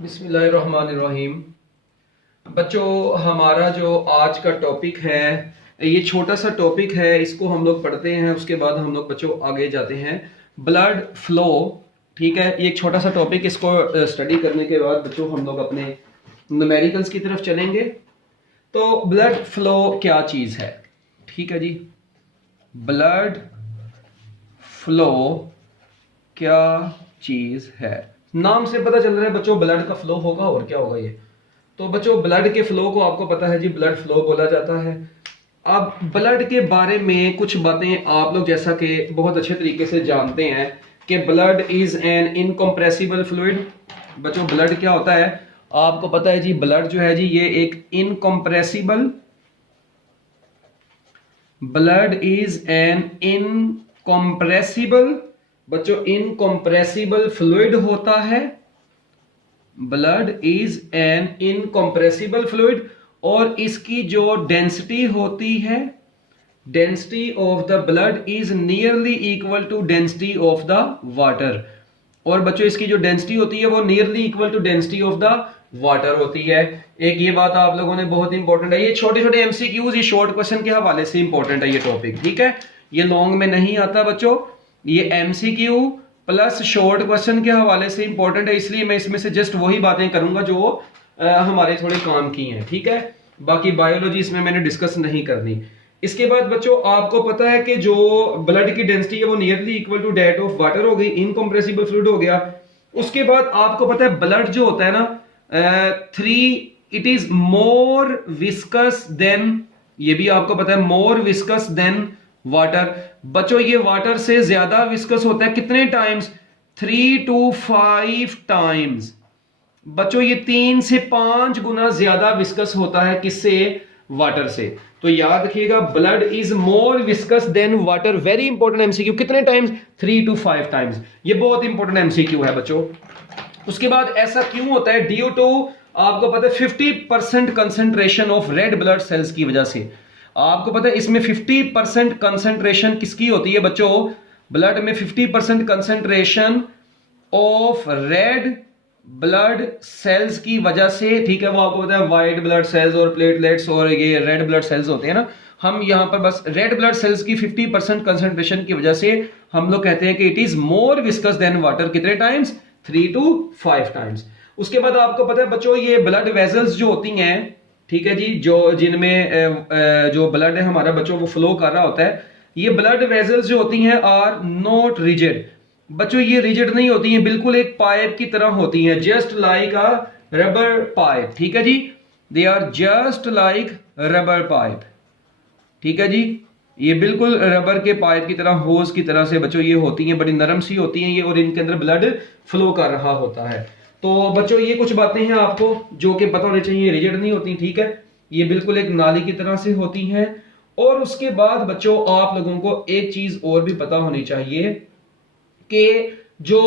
बिस्मिल्लाहिर्रहमानिर्रहीम। बच्चों, हमारा जो आज का टॉपिक है ये छोटा सा टॉपिक है, इसको हम लोग पढ़ते हैं, उसके बाद हम लोग बच्चों आगे जाते हैं। ब्लड फ्लो, ठीक है, ये एक छोटा सा टॉपिक, इसको स्टडी करने के बाद बच्चों हम लोग अपने न्यूमेरिकल्स की तरफ चलेंगे। तो ब्लड फ्लो क्या चीज़ है, ठीक है जी। ब्लड फ्लो क्या चीज़ है, नाम से पता चल रहा है बच्चों ब्लड का फ्लो होगा, और क्या होगा ये। तो बच्चों ब्लड के फ्लो को आपको पता है जी, ब्लड फ्लो बोला जाता है। अब ब्लड के बारे में कुछ बातें आप लोग जैसा कि बहुत अच्छे तरीके से जानते हैं कि blood is an incompressible fluid. बच्चों ब्लड क्या होता है आपको पता है जी, ब्लड जो है जी ये एक incompressible, blood is an incompressible, बच्चों इनकम्प्रेसिबल फ्लूइड होता है। Blood is an incompressible fluid, और इसकी जो डेंसिटी होती है, density of the blood is nearly equal to density of the water. और बच्चों इसकी जो डेंसिटी होती है वो nearly equal to density of the water होती है। एक ये बात आप लोगों ने बहुत इंपॉर्टेंट है, ये छोटे छोटे एमसीक्यूज, ये शॉर्ट क्वेश्चन के हवाले से इंपॉर्टेंट है ये टॉपिक, ठीक है। ये लॉन्ग में नहीं आता बच्चों, ये एमसीक्यू प्लस शॉर्ट क्वेश्चन के हवाले से इंपॉर्टेंट है, इसलिए मैं इसमें से जस्ट वही बातें करूंगा जो हमारे थोड़े काम की हैं, ठीक है। बाकी बायोलॉजी इसमें मैंने डिस्कस नहीं करनी। इसके बाद बच्चों आपको पता है कि जो ब्लड की डेंसिटी है वो nearly equal to that of water हो गई, इनकम्प्रेसिबल फ्लूइड हो गया। उसके बाद आपको पता है ब्लड जो होता है ना, it is more viscous than, ये भी आपको पता है, मोर विस्कस देन वाटर। बच्चों ये वाटर से ज्यादा विस्कस होता है, कितने टाइम्स? 3 to 5 times. बच्चों ये 3 से 5 गुना ज्यादा विस्कस होता है, किससे? वाटर से। तो याद रखिएगा blood is more viscous than water, very important MCQ. कितने टाइम्स? 3 to 5 times. ये बहुत इंपॉर्टेंट एमसीक्यू है बच्चों। उसके बाद ऐसा क्यों होता है? ड्यू टू, आपको पता है 50% concentration of red blood cells की वजह से। आपको पता है इसमें 50% कंसेंट्रेशन किसकी होती है बच्चों? ब्लड में 50% concentration of red blood cells की वजह से, ठीक है। वो आपको पता है व्हाइट ब्लड सेल्स और प्लेटलेट्स और ये रेड ब्लड सेल्स होते हैं ना, हम यहां पर बस रेड ब्लड सेल्स की 50% कंसेंट्रेशन की वजह से हम लोग कहते हैं कि it is more viscous than water. कितने टाइम्स? 3 to 5 times. उसके बाद आपको पता है बच्चों ये ब्लड वेजल्स जो होती हैं, ठीक है जी, जो जिनमें जो ब्लड है हमारा बच्चों वो फ्लो कर रहा होता है, ये ब्लड वेजल्स जो होती हैं आर नॉट रिजिड। बच्चों ये रिजिड नहीं होती हैं, बिल्कुल एक पाइप की तरह होती हैं, just like a rubber pipe, ठीक है जी। They are just like rubber pipe, ठीक है जी। ये बिल्कुल रबर के पाइप की तरह, होज की तरह से बच्चों ये होती हैं, बड़ी नरम सी होती हैं ये, और इनके अंदर ब्लड फ्लो कर रहा होता है। तो बच्चों ये कुछ बातें हैं आपको जो कि पता होनी चाहिए, रिजिड नहीं होती, ठीक है। ये बिल्कुल एक नाली की तरह से होती हैं। और उसके बाद बच्चों आप लोगों को एक चीज और भी पता होनी चाहिए कि जो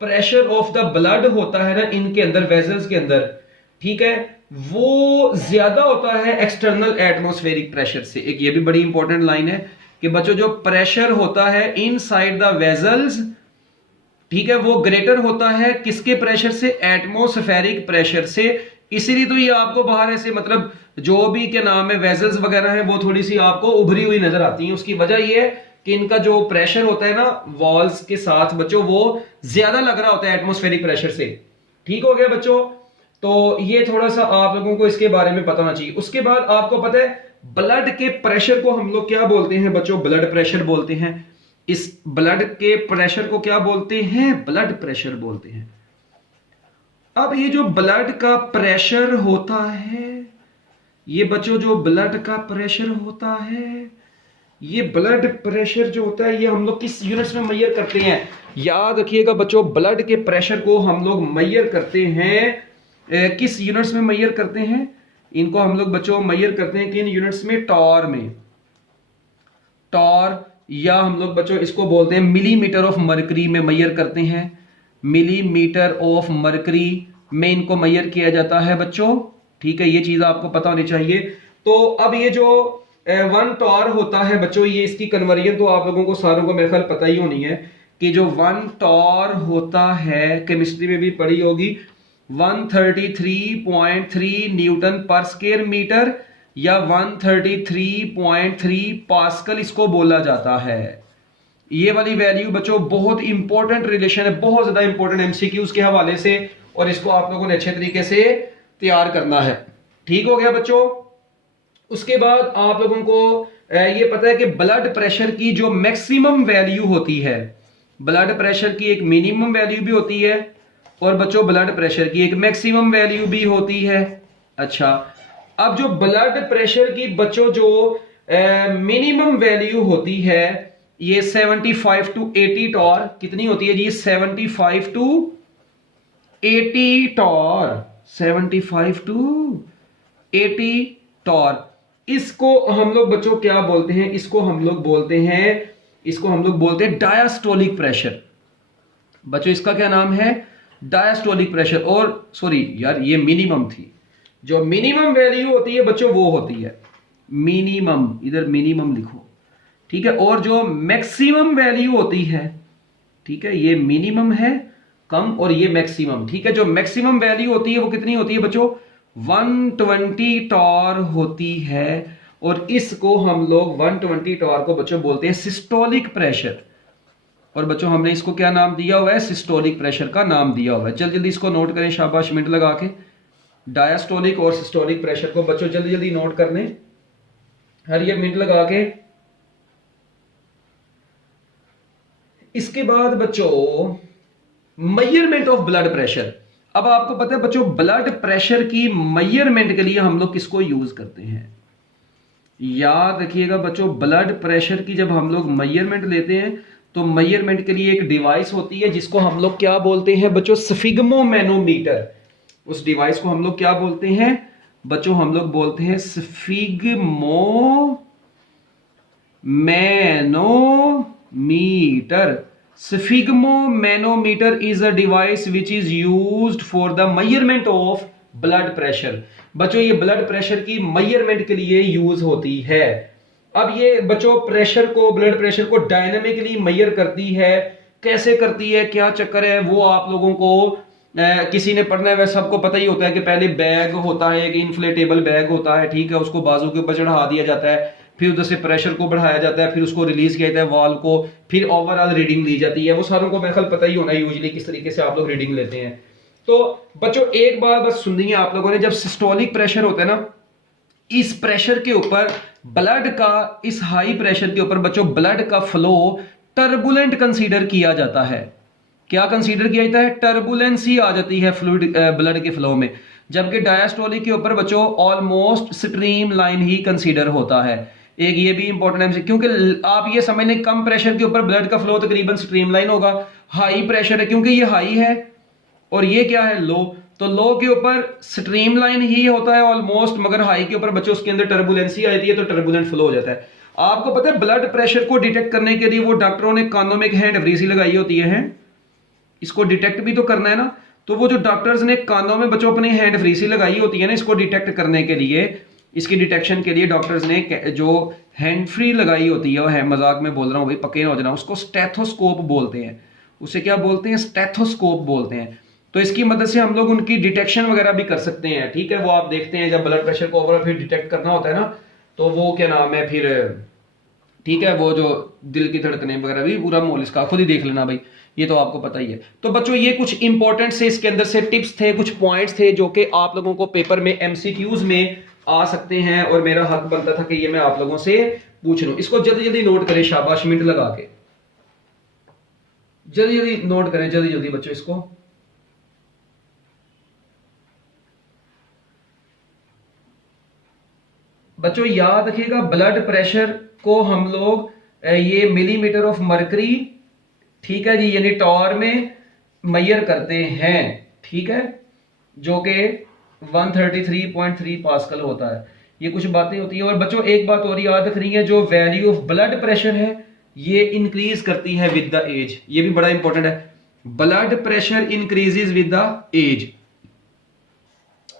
प्रेशर ऑफ द ब्लड होता है ना इनके अंदर, वेजल्स के अंदर, ठीक है, वो ज्यादा होता है एक्सटर्नल एटमॉस्फेरिक प्रेशर से। एक ये भी बड़ी इंपॉर्टेंट लाइन है कि बच्चों जो प्रेशर होता है इनसाइड द वेजल्स, ठीक है, वो ग्रेटर होता है किसके प्रेशर से? एटमॉस्फेरिक प्रेशर से। इसीलिए तो ये आपको बाहर ऐसे, मतलब जो भी के नाम है वेजल्स वगैरह है वो थोड़ी सी आपको उभरी हुई नजर आती है। उसकी वजह ये है कि इनका जो प्रेशर होता है ना वॉल्स के साथ बच्चों, वो ज्यादा लग रहा होता है एटमॉस्फेरिक प्रेशर से। ठीक हो गया बच्चों? तो ये थोड़ा सा आप लोगों को इसके बारे में पता होना चाहिए। उसके बाद आपको पता है ब्लड के प्रेशर को हम लोग क्या बोलते हैं बच्चों? ब्लड प्रेशर बोलते हैं। इस ब्लड के प्रेशर को क्या बोलते हैं? ब्लड प्रेशर बोलते हैं। अब ये जो ब्लड का प्रेशर होता है, ये बच्चों जो ब्लड का प्रेशर होता है, ये ब्लड प्रेशर जो होता है ये हम लोग किस यूनिट्स में मेजर करते हैं? याद रखिएगा बच्चों ब्लड के प्रेशर को हम लोग मेजर करते हैं किस यूनिट्स में मेजर करते हैं? इनको हम लोग बच्चों मेजर करते हैं किन यूनिट्स में? टॉर में। टॉर, या हम लोग बच्चों इसको बोलते हैं मिलीमीटर ऑफ मरकरी में मेजर करते हैं। मिलीमीटर ऑफ मरकरी में इनको मेजर किया जाता है बच्चों, ठीक है। ये चीज आपको पता होनी चाहिए। तो अब ये जो 1 टॉर होता है बच्चों, ये इसकी कन्वर्जन तो आप लोगों को सारों को मेरे ख्याल पता ही होनी है कि जो 1 टॉर होता है, केमिस्ट्री में भी पढ़ी होगी, 133.3 न्यूटन पर स्क्वायर मीटर या 133.3 पास्कल इसको बोला जाता है। ये वाली वैल्यू बच्चों बहुत इंपॉर्टेंट रिलेशन है, बहुत ज्यादा इंपॉर्टेंट एमसीक्यूज के हवाले से, और इसको आप लोगों ने अच्छे तरीके से तैयार करना है। ठीक हो गया बच्चों। उसके बाद आप लोगों को ये पता है कि ब्लड प्रेशर की जो मैक्सिमम वैल्यू होती है, ब्लड प्रेशर की एक मिनिमम वैल्यू भी होती है और बच्चों ब्लड प्रेशर की एक मैक्सिमम वैल्यू भी होती है। अच्छा, अब जो ब्लड प्रेशर की बच्चों जो मिनिमम वैल्यू होती है ये 75 टू 80 टॉर कितनी होती है जी? 75 टू 80 टॉर, 75 टू 80 टॉर। इसको हम लोग बच्चों क्या बोलते हैं? इसको हम लोग बोलते हैं डायस्टोलिक प्रेशर। बच्चों इसका क्या नाम है? Diastolic pressure. और सॉरी यार, ये मिनिमम थी। जो मिनिमम वैल्यू होती है बच्चों वो होती है मिनिमम, इधर मिनिमम लिखो, ठीक है। और जो मैक्सिमम वैल्यू होती है, ठीक है, ये मिनिमम है कम और ये मैक्सिमम, ठीक है। जो मैक्सिमम वैल्यू होती है वो कितनी होती है बच्चों? 120 टॉर होती है। और इसको हम लोग 120 टॉर को बच्चों बोलते हैं सिस्टोलिक प्रेशर। और बच्चों हमने इसको क्या नाम दिया हुआ है? सिस्टोलिक प्रेशर का नाम दिया हुआ है। जल्दी जल्दी इसको नोट करें, शाबाश, मिनट लगा के। डायस्टोलिक और सिस्टोलिक प्रेशर को बच्चों जल्दी जल्दी नोट कर लें, हर ये मिनट लगा के। इसके बाद बच्चों मेजरमेंट ऑफ ब्लड प्रेशर। अब आपको पता है बच्चों ब्लड प्रेशर की मेजरमेंट के लिए हम लोग किसको यूज करते हैं? याद रखिएगा बच्चों, ब्लड प्रेशर की जब हम लोग मेजरमेंट लेते हैं तो मेजरमेंट के लिए एक डिवाइस होती है जिसको हम लोग क्या बोलते हैं बच्चों? स्फिग्मोमैनोमीटर। उस डिवाइस को हम लोग क्या बोलते हैं बच्चों? हम लोग बोलते हैं sphygmomanometer. Sphygmomanometer is a device which is used for the measurement of blood pressure। बच्चों ये ब्लड प्रेशर की मेजरमेंट के लिए यूज होती है। अब ये बच्चों प्रेशर को, ब्लड प्रेशर को डायनामिकली मेजर करती है। कैसे करती है, क्या चक्कर है, वो आप लोगों को किसी ने पढ़ना है वह सबको पता ही होता है कि पहले बैग होता है, एक इन्फ्लेटेबल बैग होता है, ठीक है, उसको बाजू के ऊपर चढ़ा दिया जाता है, फिर उधर से प्रेशर को बढ़ाया जाता है, फिर उसको रिलीज किया जाता है वॉल को, फिर ओवरऑल रीडिंग ली जाती है। वो सारों को मेरे पता ही होना है यूजुअली किस तरीके से आप लोग रीडिंग लेते हैं। तो बच्चों एक बात बस सुनिए आप लोगों ने, जब सिस्टोलिक प्रेशर होता है ना, इस प्रेशर के ऊपर ब्लड का, इस हाई प्रेशर के ऊपर बच्चों ब्लड का फ्लो टर्बुलेंट कंसीडर किया जाता है। क्या कंसीडर किया जाता है? टर्बुलेंसी आ जाती है फ्लूइड ब्लड के फ्लो में। जबकि डायस्टोलिक के ऊपर बच्चों ऑलमोस्ट स्ट्रीम लाइन ही कंसीडर होता है। एक ये भी इंपॉर्टेंट है क्योंकि आप ये समझ लें कम प्रेशर के ऊपर ब्लड का फ्लो तकरीबन स्ट्रीमलाइन होगा। हाई प्रेशर है क्योंकि ये हाई है और ये क्या है? लो। तो लो के ऊपर स्ट्रीमलाइन ही होता है ऑलमोस्ट, मगर हाई के ऊपर बच्चों उसके अंदर टर्बुलेंसी आ जाती है तो टर्बुलेंट फ्लो हो जाता है। आपको पता है ब्लड प्रेशर को डिटेक्ट करने के लिए वो डॉक्टरों ने कानों में एक हैंड फ्री सी लगाई होती है, इसको डिटेक्ट भी तो करना है ना। तो वो जो डॉक्टर्स ने कानों में बच्चों अपनी हैंड फ्री सी लगाई होती है ना, इसको डिटेक्ट करने के लिए, इसकी डिटेक्शन के लिए डॉक्टर्स ने जो हैंड फ्री लगाई होती है, वो है, मजाक में बोल रहा हूँ भाई, पक्के हो जाना, उसको स्टेथोस्कोप बोलते हैं। उसे क्या बोलते हैं? स्टेथोस्कोप बोलते हैं। तो इसकी मदद से हम लोग उनकी डिटेक्शन वगैरह भी कर सकते हैं, ठीक है। वो आप देखते हैं जब ब्लड प्रेशर को ओवरऑल फिर डिटेक्ट करना होता है ना, तो वो क्या नाम है फिर, ठीक है, वो जो दिल की धड़कने वगैरह भी पूरा माहौल इसका खुद ही देख लेना भाई, ये तो आपको पता ही है। तो बच्चों ये कुछ इंपॉर्टेंट से इसके अंदर से टिप्स थे, कुछ पॉइंट्स थे जो कि आप लोगों को पेपर में एमसीक्यूज में आ सकते हैं और मेरा हक बनता था कि ये मैं आप लोगों से पूछ लूं। इसको जल्दी जल्दी नोट करें, शाबाश, मिनट लगा के जल्दी जल्दी नोट करें, जल्दी जल्दी बच्चों इसको। बच्चों याद रखिएगा ब्लड प्रेशर को हम लोग ये मिलीमीटर ऑफ मरकरी, ठीक है जी, यानी टॉर में मेजर करते हैं, ठीक है, जो कि 133.3 पास्कल होता है। ये कुछ बातें होती है। और बच्चों एक बात और याद रखनी है, जो वैल्यू ऑफ ब्लड प्रेशर है ये इंक्रीज करती है विद द एज। ये भी बड़ा इंपॉर्टेंट है, blood pressure increases with the age.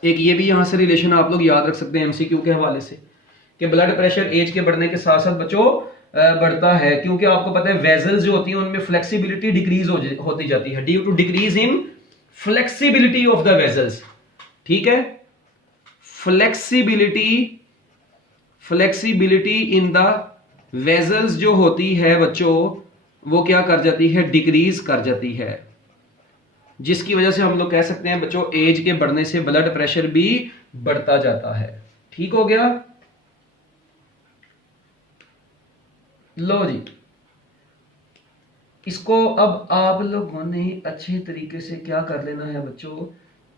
एक ये भी यहां से रिलेशन आप लोग याद रख सकते हैं एमसीक्यू के हवाले से, कि ब्लड प्रेशर एज के बढ़ने के साथ साथ बच्चों बढ़ता है, क्योंकि आपको पता है वेजल्स जो होती हैं उनमें फ्लेक्सिबिलिटी डिक्रीज होती जाती है due to decrease in flexibility of the vessels, ठीक है, फ्लेक्सिबिलिटी इन द वेजल्स जो होती है बच्चों, वो क्या कर जाती है, डिक्रीज कर जाती है, जिसकी वजह से हम लोग कह सकते हैं बच्चों एज के बढ़ने से ब्लड प्रेशर भी बढ़ता जाता है। ठीक हो गया। लो जी, इसको अब आप लोगों ने अच्छे तरीके से क्या कर लेना है बच्चों,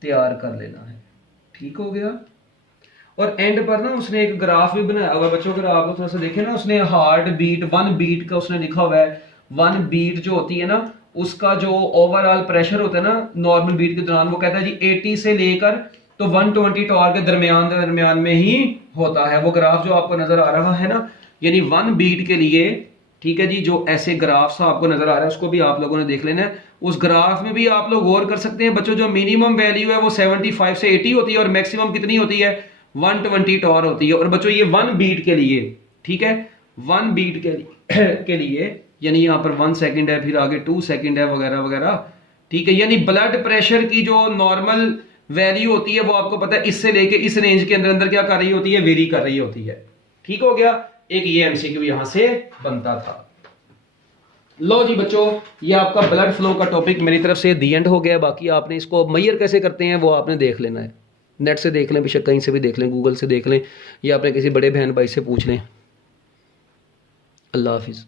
तैयार कर लेना है। ठीक हो गया। और एंड पर ना उसने एक ग्राफ भी बनाया हुआ बच्चों, अगर आप लोग थोड़ा सा देखें ना, उसने हार्ट बीट, 1 बीट का उसने लिखा हुआ है। 1 बीट जो होती है ना, उसका जो ओवरऑल प्रेशर होता है ना नॉर्मल बीट के दौरान, वो कहता है जी 80 से लेकर तो 120 टॉर के दरमियान में ही होता है। वो ग्राफ जो आपको नजर आ रहा है ना, यानी 1 बीट के लिए, ठीक है जी, जो ऐसे ग्राफ्स आपको नजर आ रहा है उसको भी आप लोगों ने देख लेना है। उस ग्राफ में भी आप लोग गौर कर सकते हैं बच्चों, जो मिनिमम वैल्यू है वो 75 से 80 होती है और मैक्सिमम कितनी होती है, 120 टॉर होती है। और बच्चों ये 1 बीट के लिए, ठीक है, 1 बीट के लिए यानी यहाँ पर 1 सेकंड है, फिर आगे 2 सेकंड है, वगैरह वगैरह, ठीक है। यानी ब्लड प्रेशर की जो नॉर्मल वैल्यू होती है वो आपको पता है इससे लेके इस रेंज के अंदर अंदर क्या कर रही होती है, वेरी कर रही होती है। ठीक हो गया। एक ये एमसीक्यू यहां से बनता था। लो जी बच्चों, ये आपका ब्लड फ्लो का टॉपिक मेरी तरफ से दी एंड हो गया। बाकी आपने इसको मेजर कैसे करते हैं वो आपने देख लेना है, नेट से देख लें, बेशक कहीं से भी देख लें, गूगल से देख लें, या अपने किसी बड़े बहन भाई से पूछ लें। अल्लाह हाफिज़।